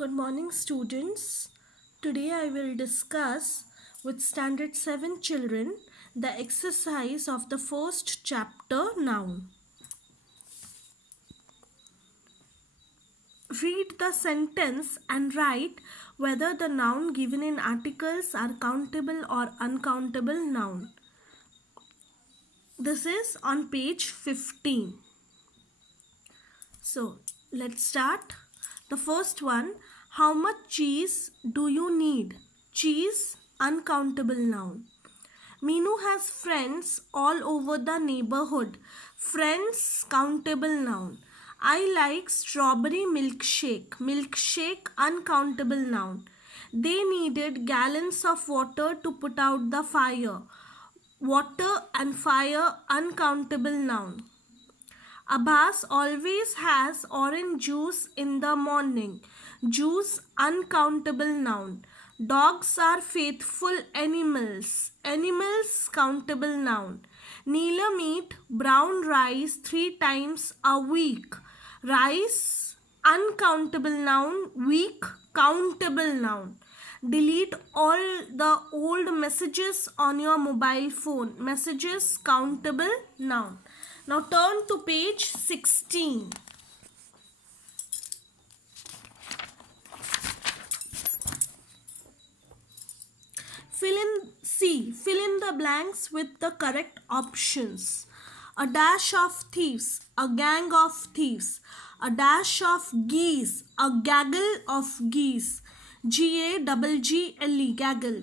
Good morning, students. Today I will discuss with Standard 7 children the exercise of the first chapter, Noun. Read the sentence and write whether the noun given in articles are countable or uncountable noun. This is on page 15. So, let's start. The first one, how much cheese do you need? Cheese, uncountable noun. Meenu has friends all over the neighborhood. Friends, countable noun. I like strawberry milkshake. Milkshake, uncountable noun. They needed gallons of water to put out the fire. Water and fire, uncountable noun. Abbas always has orange juice in the morning. Juice, uncountable noun. Dogs are faithful animals. Animals, countable noun. Neelam eat brown rice 3 times a week. Rice, uncountable noun. Week, countable noun. Delete all the old messages on your mobile phone. Messages, countable noun. Now turn to page 16. Fill in the blanks with the correct options. A dash of thieves, a gang of thieves. A dash of geese, a gaggle of geese. Gaggle, gaggle.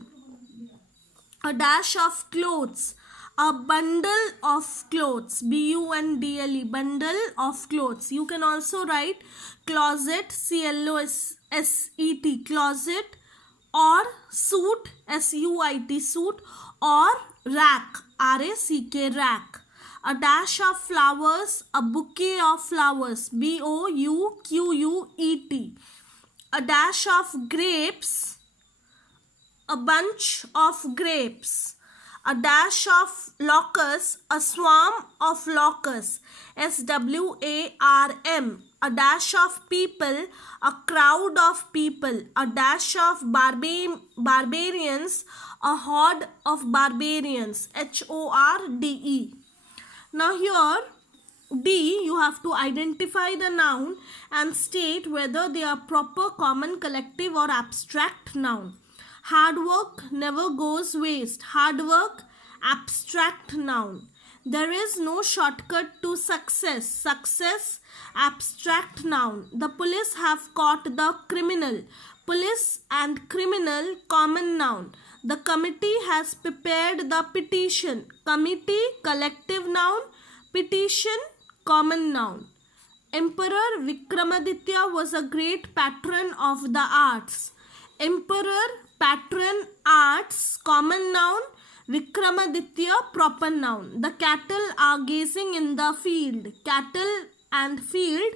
A dash of clothes, a bundle of clothes. Bundle, bundle of clothes. You can also write closet, closet, closet, or suit, suit, suit, or rack, rack, rack. A dash of flowers, a bouquet of flowers. Bouquet. A dash of grapes, a bunch of grapes. A dash of locusts, a swarm of locusts. SWARM. A dash of people, a crowd of people. A dash of barbarians, a horde of barbarians. HORDE. Now here, D, you have to identify the noun and state whether they are proper, common, collective or abstract noun. Hard work never goes waste. Hard work, abstract noun. There is no shortcut to success. Success, abstract noun. The police have caught the criminal. Police and criminal, common noun. The committee has prepared the petition. Committee, collective noun. Petition, common noun. Emperor Vikramaditya was a great patron of the arts. Emperor, patron, arts, common noun. Vikramaditya, proper noun. The cattle are gazing in the field. Cattle and field,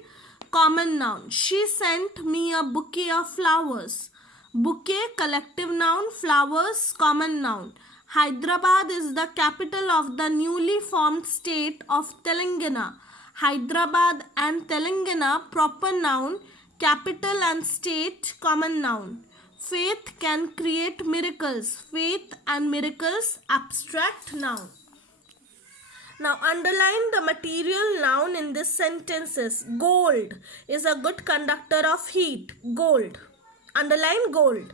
common noun. She sent me a bouquet of flowers. Bouquet, collective noun. Flowers, common noun. Hyderabad is the capital of the newly formed state of Telangana. Hyderabad and Telangana, proper noun. Capital and state, common noun. Faith can create miracles. Faith and miracles, abstract noun. Now underline the material noun in this sentences. Gold is a good conductor of heat. Gold. Underline gold.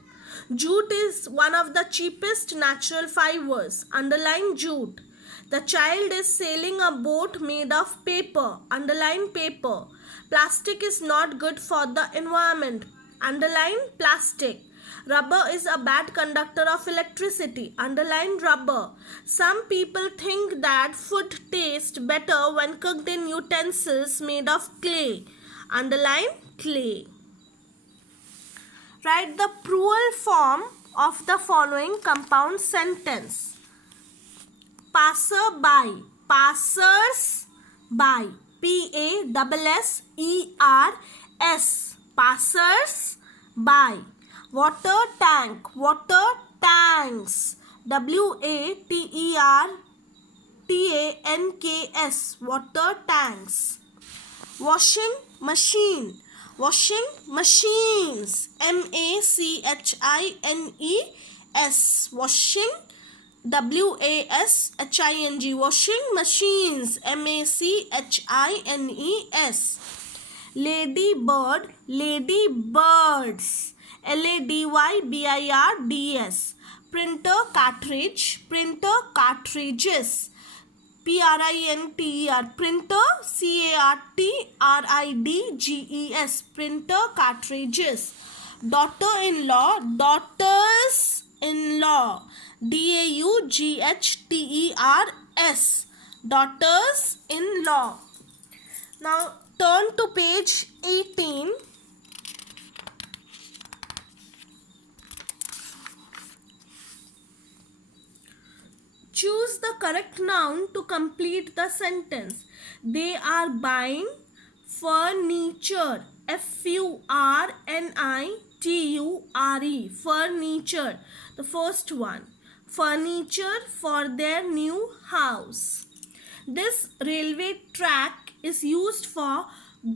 Jute is one of the cheapest natural fibers. Underline jute. The child is sailing a boat made of paper. Underline paper. Plastic is not good for the environment. Underline plastic. Rubber is a bad conductor of electricity. Underline rubber. Some people think that food tastes better when cooked in utensils made of clay. Underline clay. Write the plural form of the following compound sentence. Passer by. Passers by. PASSERS. Passers by. Water tank. Water tanks. WATERTANKS. Water tanks. Washing machine. Washing machines. MACHINES. Washing. WASHING. Washing machines. MACHINES. Ladybird. Ladybirds. LADYBIRDS. Printer cartridge. Printer cartridges. PRINTER. Printer. CARTRIDGES. Printer cartridges. Daughter-in-law. Daughters-in-law. DAUGHTERS. Daughters-in-law. Now turn to page 18. Choose the correct noun to complete the sentence. They are buying furniture. FURNITURE. Furniture. The first one. Furniture for their new house. This railway track is used for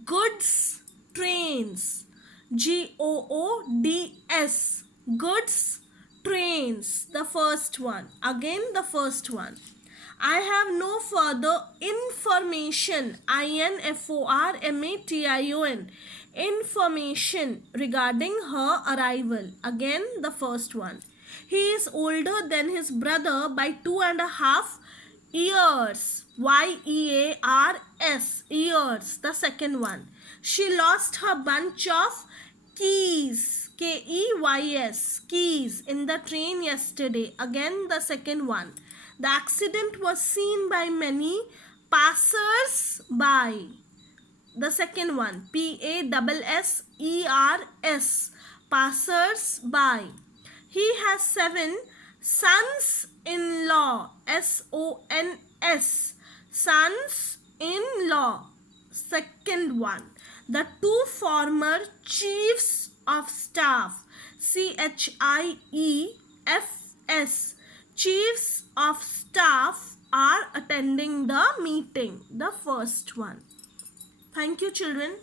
goods trains. GOODS. Goods trains. The first one. Again the first one. I have no further information. INFORMATION. Information regarding her arrival. Again the first one. He is older than his brother by 2.5 years. YEARS. Years. The second one. She lost her bunch of keys. KEYS. Keys in the train yesterday. Again the second one. The accident was seen by many passers-by. The second one. PASSERS. Passers-by. He has 7 sons-in-law. SONS. Sons-in-law. Second one. The 2 former chiefs of staff. CHIEFS. Chiefs of staff are attending the meeting. The first one. Thank you, children.